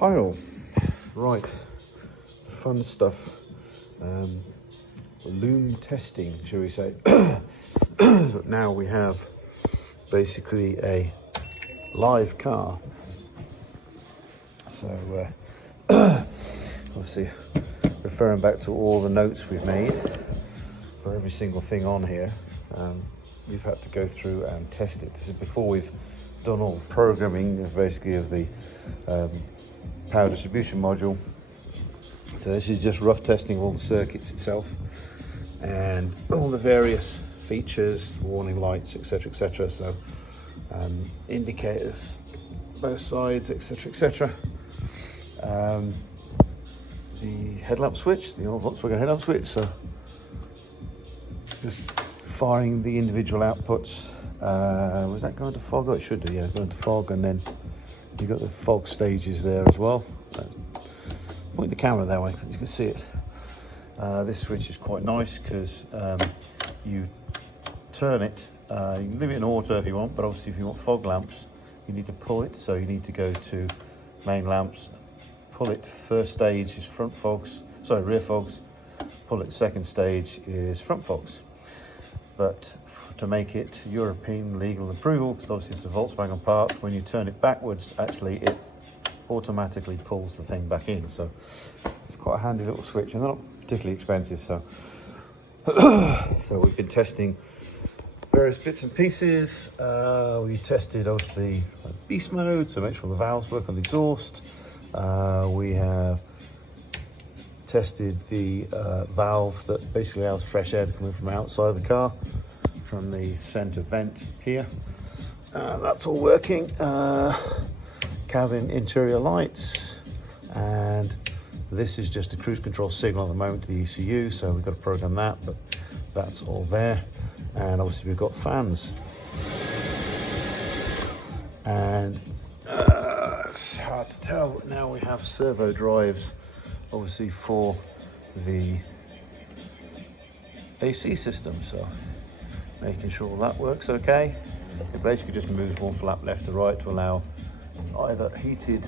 Hi all. Right, fun stuff. Loom testing, shall we say. So now we have basically a live car. So obviously referring back to all the notes we've made for every single thing on here, we've had to go through and test it. This is before we've done all the programming basically of the power distribution module. So this is just rough testing of all the circuits itself and all the various features, warning lights, etc. So indicators both sides, etc. The headlamp switch, the old Volkswagen headlamp switch, so just firing the individual outputs. Was that going to fog? Oh, it should do, yeah, going to fog, and then you've got the fog stages there as well. Point the camera that way, you can see it. This switch is quite nice because you turn it, you can leave it in auto if you want, but obviously if you want fog lamps, you need to pull it, so you need to go to main lamps, pull it. First stage is rear fogs, pull it. Second stage is front fogs. But to make it European legal approval, because obviously it's a Volkswagen part, when you turn it backwards, actually it automatically pulls the thing back in. So it's quite a handy little switch, and they're not particularly expensive. So so we've been testing various bits and pieces. We tested obviously beast mode, so make sure the valves work on the exhaust. We have tested the valve that basically allows fresh air to come in from outside the car, from the center vent here. That's all working. Cabin interior lights, and this is just a cruise control signal at the moment to the ECU, so we've got to program that, but that's all there. And obviously we've got fans, and it's hard to tell, but now we have servo drives obviously for the AC system, so making sure that works okay. It basically just moves one flap left to right to allow either heated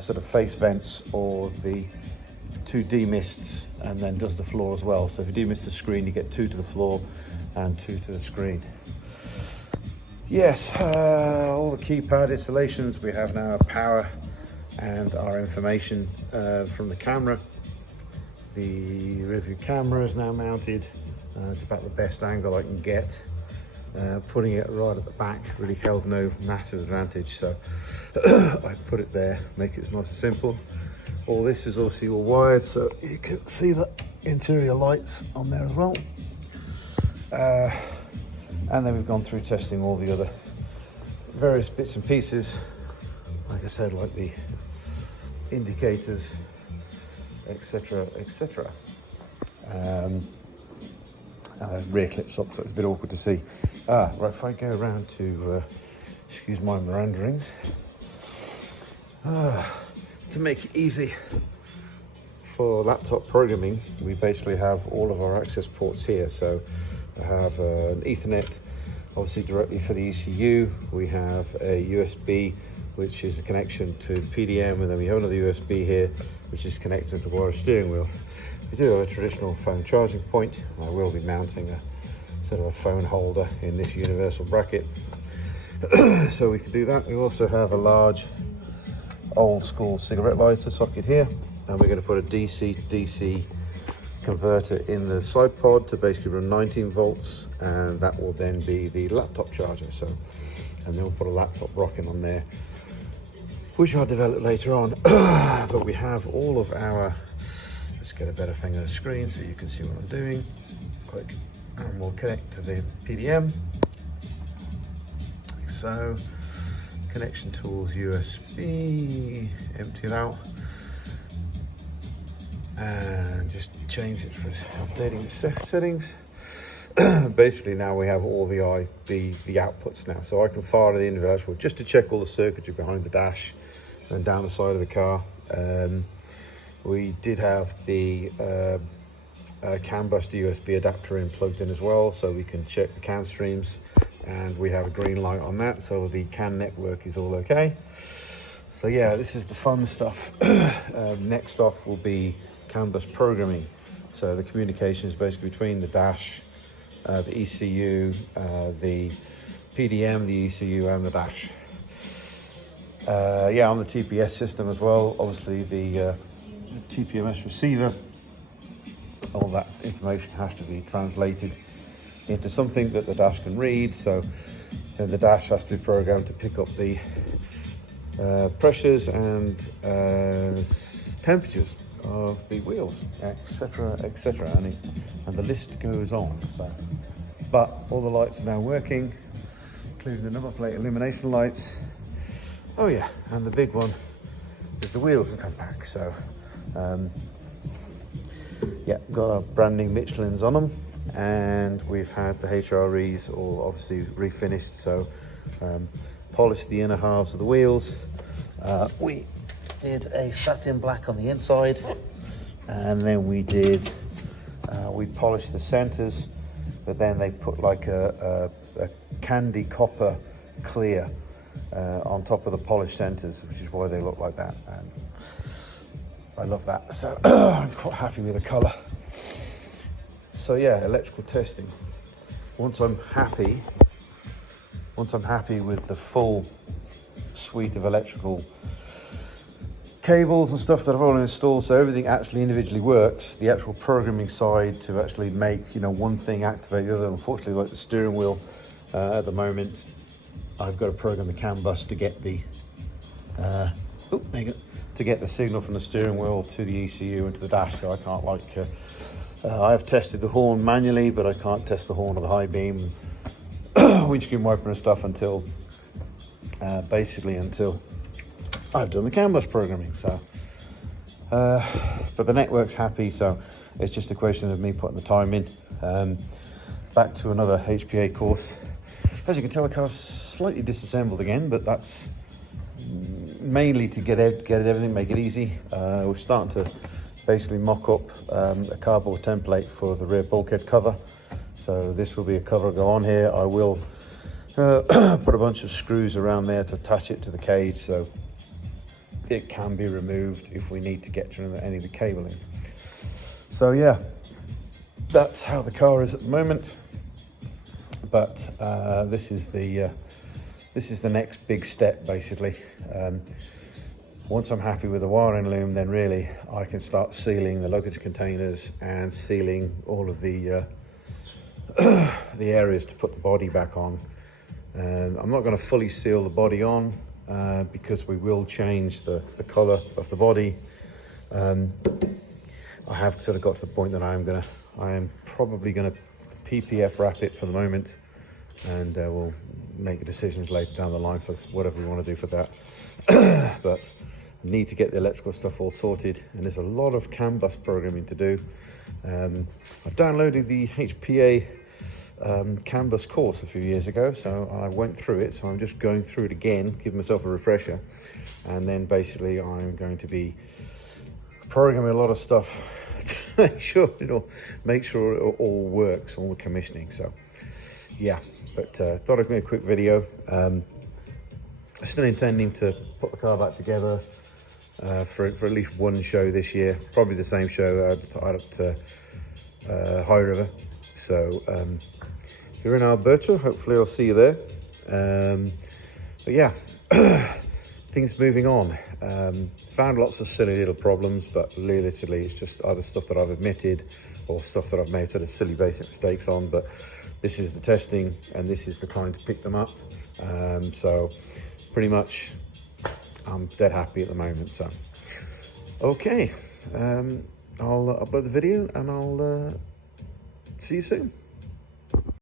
sort of face vents, or the two demists, and then does the floor as well. So if you demist the screen, you get two to the floor and two to the screen. Yes, all the keypad installations we have now, power and our information from the camera. The rear view camera is now mounted. It's about the best angle I can get. Putting it right at the back really held no massive advantage, so I put it there, make it as nice and simple. All this is obviously all wired, so you can see the interior lights on there as well. And then we've gone through testing all the other various bits and pieces, like I said, like the indicators, etc. Rear clips up, so it's a bit awkward to see. Right, if I go around to, excuse my meandering, to make it easy for laptop programming, we basically have all of our access ports here. So I have an Ethernet, obviously directly for the ECU. We have a USB, which is a connection to PDM, and then we have another USB here, which is connected to the wire steering wheel. We do have a traditional phone charging point. I will be mounting a sort of a phone holder in this universal bracket, so we can do that. We also have a large old school cigarette lighter socket here, and we're going to put a DC to DC converter in the side pod to basically run 19 volts, and that will then be the laptop charger. So, and then we'll put a laptop rocking on there, which I'll develop later on. But we have all of our, let's get a better thing on the screen so you can see what I'm doing quick, and we'll connect to the PDM like so. Connection tools, USB, empty it out, and just change it for updating the settings. Basically now we have all the outputs now, so I can fire the individual dashboard just to check all the circuitry behind the dash and down the side of the car. We did have the CANBus USB adapter in plugged in as well, so we can check the CAN streams, and we have a green light on that, so the CAN network is all okay. So yeah, this is the fun stuff. Next off will be CANBus programming. So the communication is basically between the dash, the ECU, the PDM, the ECU, and the dash. Yeah, on the TPS system as well, obviously the TPMS receiver, all that information has to be translated into something that the dash can read. So the dash has to be programmed to pick up the pressures and temperatures of the wheels, etc, etc, and the list goes on. So, but all the lights are now working, including the number plate illumination lights. Oh yeah, and the big one is the wheels have come back. So yeah, got our brand new Michelins on them, and we've had the HREs all obviously refinished. So polished the inner halves of the wheels. We did a satin black on the inside, and then we polished the centers, but then they put like a candy copper clear on top of the polished centers, which is why they look like that, and I love that. So I'm quite happy with the color. So yeah, electrical testing. Once I'm happy with the full suite of electrical cables and stuff that I've already installed, so everything actually individually works, the actual programming side to actually make, you know, one thing activate the other. Unfortunately, like the steering wheel, at the moment I've got to program the CANBus to get the to get the signal from the steering wheel to the ECU and to the dash. So I can't, like I've tested the horn manually, but I can't test the horn or the high beam, windscreen wiper and stuff until basically until I've done the CANBus programming. So but the network's happy, so it's just a question of me putting the time in. Back to another HPA course. As you can tell, the car's slightly disassembled again, but that's mainly to get everything, make it easy. We're starting to basically mock up a cardboard template for the rear bulkhead cover. So this will be a cover go on here. I will put a bunch of screws around there to attach it to the cage, so it can be removed if we need to get to any of the cabling. So yeah, that's how the car is at the moment. But this is the next big step, basically. Once I'm happy with the wiring loom, then really I can start sealing the luggage containers and sealing all of the areas to put the body back on. I'm not going to fully seal the body on because we will change the colour of the body. I have sort of got to the point that I am probably going to PPF wrap it for the moment, and we'll make decisions later down the line for whatever we want to do for that. But I need to get the electrical stuff all sorted, and there's a lot of CANBus programming to do. I've downloaded the HPA CANBus course a few years ago, so I went through it, so I'm just going through it again, give myself a refresher, and then basically I'm going to be programming a lot of stuff to make sure it all works, all the commissioning. So yeah, but thought I'd make a quick video. Still intending to put the car back together for at least one show this year, probably the same show at High River. So if you're in Alberta, hopefully I'll see you there. But yeah, things moving on. Found lots of silly little problems, but literally it's just either stuff that I've admitted or stuff that I've made sort of silly basic mistakes on. But this is the testing, and this is the time to pick them up. So pretty much I'm dead happy at the moment. So okay, I'll upload the video and I'll see you soon.